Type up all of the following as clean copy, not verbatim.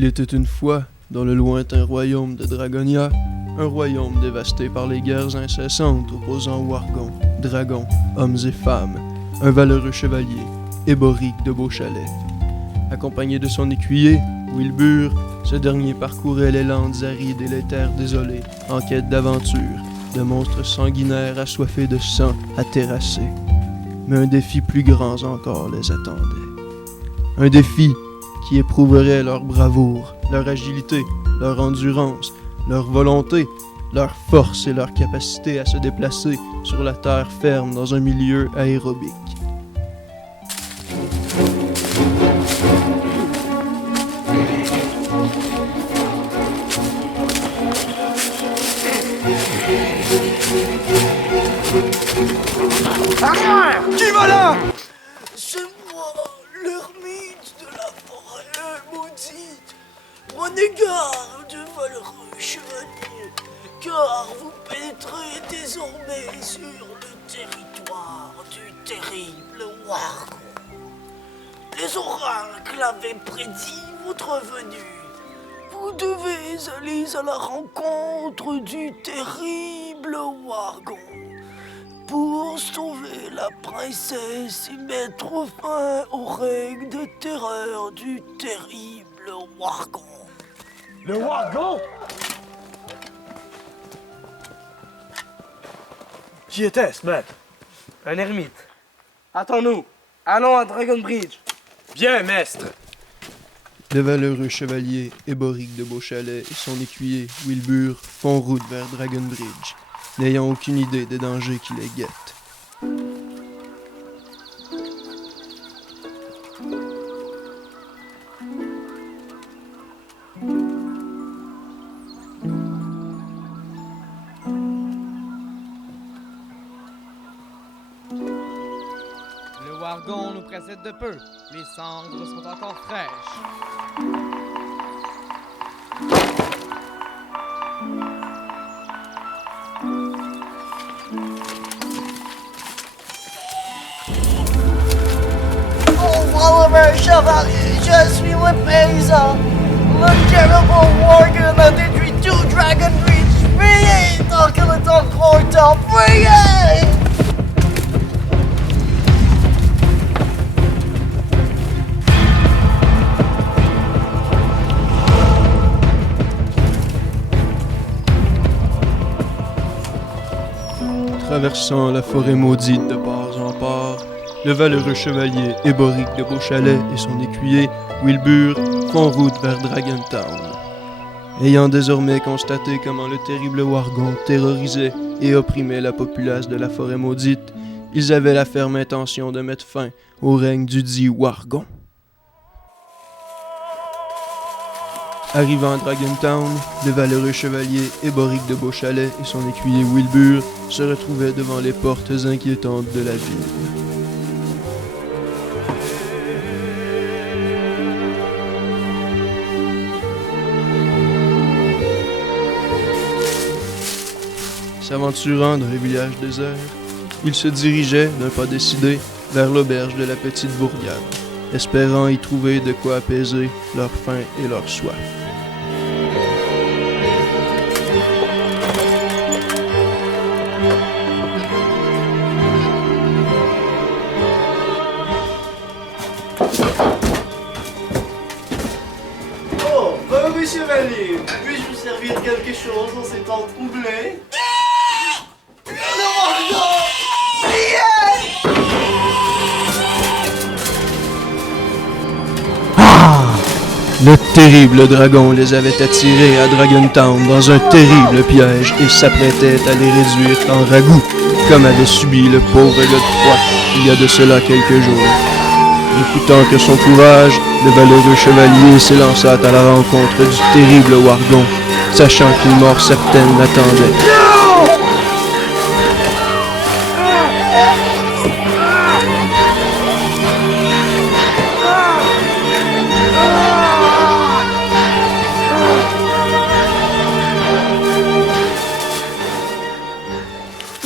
Il était une fois, dans le lointain royaume de Dragonia, un royaume dévasté par les guerres incessantes opposant Wargon, dragons, hommes et femmes, un valeureux chevalier, Éboric de Beauchalet. Accompagné de son écuyer, Wilbur, ce dernier parcourait les landes arides et les terres désolées, en quête d'aventure, de monstres sanguinaires assoiffés de sang à terrasser. Mais un défi plus grand encore les attendait. Un défi qui éprouverait leur bravoure, leur agilité, leur endurance, leur volonté, leur force et leur capacité à se déplacer sur la terre ferme dans un milieu aérobique. Qui va là? C'est moi, l'ermite de la forêt maudite. Prenez garde, valeureux chevalier, car vous pénétrez désormais sur le territoire du terrible Wargon. Les oracles avaient prédit votre venue. Vous devez aller à la rencontre du terrible Wargon pour sauver la princesse et mettre fin au règne de terreur du terrible Wargon. Le Wargon? Qui était-ce, maître? Un ermite. Attends-nous. Allons à Dragon Bridge. Bien, maître. Le valeureux chevalier Éboric de Beauchalet et son écuyer Wilbur font route vers Dragon Bridge, n'ayant aucune idée des dangers qui les guettent. Le Wargon nous précède de peu. Les cendres sont encore fraîches. Oh, Oliver Chevalier, je suis le paysan. Le terrible Wargon a détruit tout Dragon Bridge. Priez, tant qu'il est encore temps, priez! Traversant la forêt maudite de part en part, le valeureux chevalier Éboric de Beauchalet et son écuyer Wilbur font route vers Dragontown. Ayant désormais constaté comment le terrible Wargon terrorisait et opprimait la populace de la forêt maudite, ils avaient la ferme intention de mettre fin au règne du dit Wargon. Arrivant à Dragontown, le valeureux chevalier Éboric de Beauchalet et son écuyer Wilbur se retrouvaient devant les portes inquiétantes de la ville. S'aventurant dans les villages déserts, ils se dirigeaient, d'un pas décidé, vers l'auberge de la petite bourgade, espérant y trouver de quoi apaiser leur faim et leur soif. Oh, valeureux chevalier, puis-je vous servir quelque chose en ces temps troublés? Le terrible dragon les avait attirés à Dragontown dans un terrible piège et s'apprêtait à les réduire en ragoût, comme avait subi le pauvre Godefroy il y a de cela quelques jours. Écoutant que son courage, le valeureux chevalier s'élança à la rencontre du terrible Wargon, sachant qu'une mort certaine l'attendait.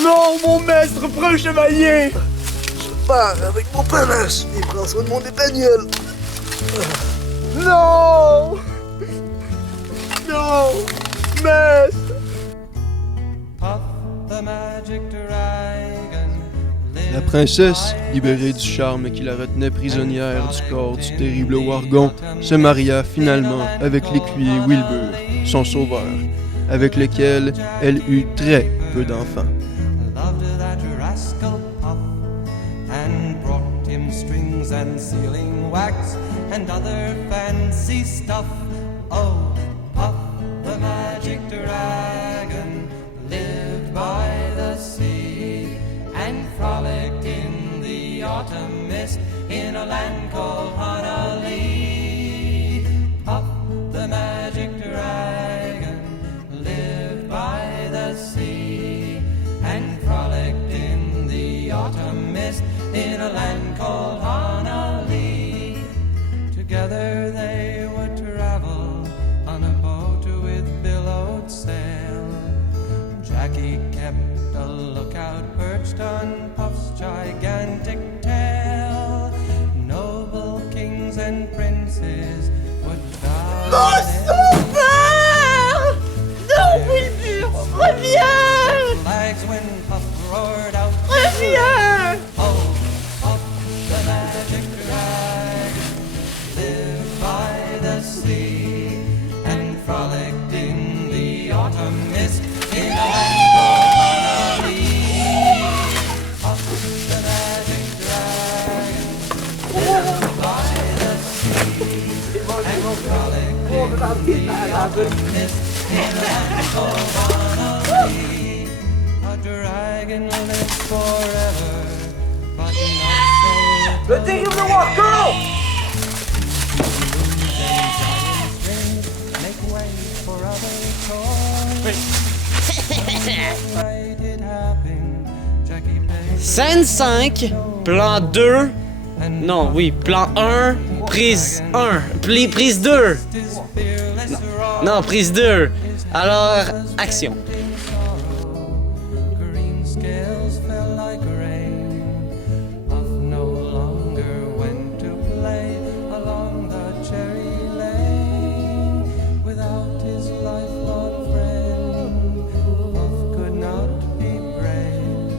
Non, mon maître, preux chevalier! Je pars avec mon panache et prends soin de mon épagnoul. Non! Non! Maître! La princesse, libérée du charme qui la retenait prisonnière du corps du terrible Wargon, se maria finalement avec l'écuyer Wilbur, son sauveur, avec lequel elle eut très peu d'enfants. Strings and sealing wax and other fancy stuff. Oh, Puff the magic dragon lived by the sea and frolicked in the autumn mist in a land called Honolulu. Puff the magic dragon lived by the sea and frolicked in the autumn mist in a land called Honolulu. Together they would travel on a boat with billowed sail. Jackie kept a lookout perched on Puff's gigantic tail. Noble kings and princes would bow. Mon sauveur! Non, Wilbur, reviens! Flags when Puff roared out. Reviens! Oh, Puff the magic dragon lived by the sea and frolicked in the autumn mist in a land called Honolulu. Puff the magic dragon lived by the sea and frolicked in the autumn mist in a land called Honolulu. A dragon lives forever, but not so. Le terrible Wargon! Make way for other toys. Right, it happened. Jackie paid Scène 5, plan 2. Non, oui, plan 1, prise 1, prise 2. his fearless Non, prise 2. Alors, action. green scales fell like rain. Puff no longer went to play along the cherry lane without his lifelong friend. Puff could not be brave,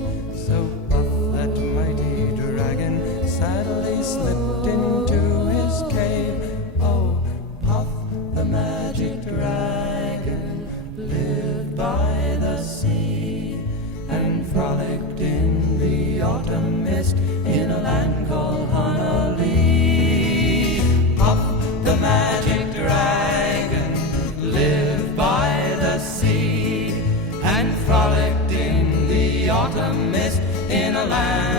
so Puff, that mighty dragon, sadly slipped into his cave. Oh, Puff the magic dragon lived by the sea and frolicked in the autumn mist in a land called Honolulu. Puff the magic dragon lived by the sea and frolicked in the autumn mist in a land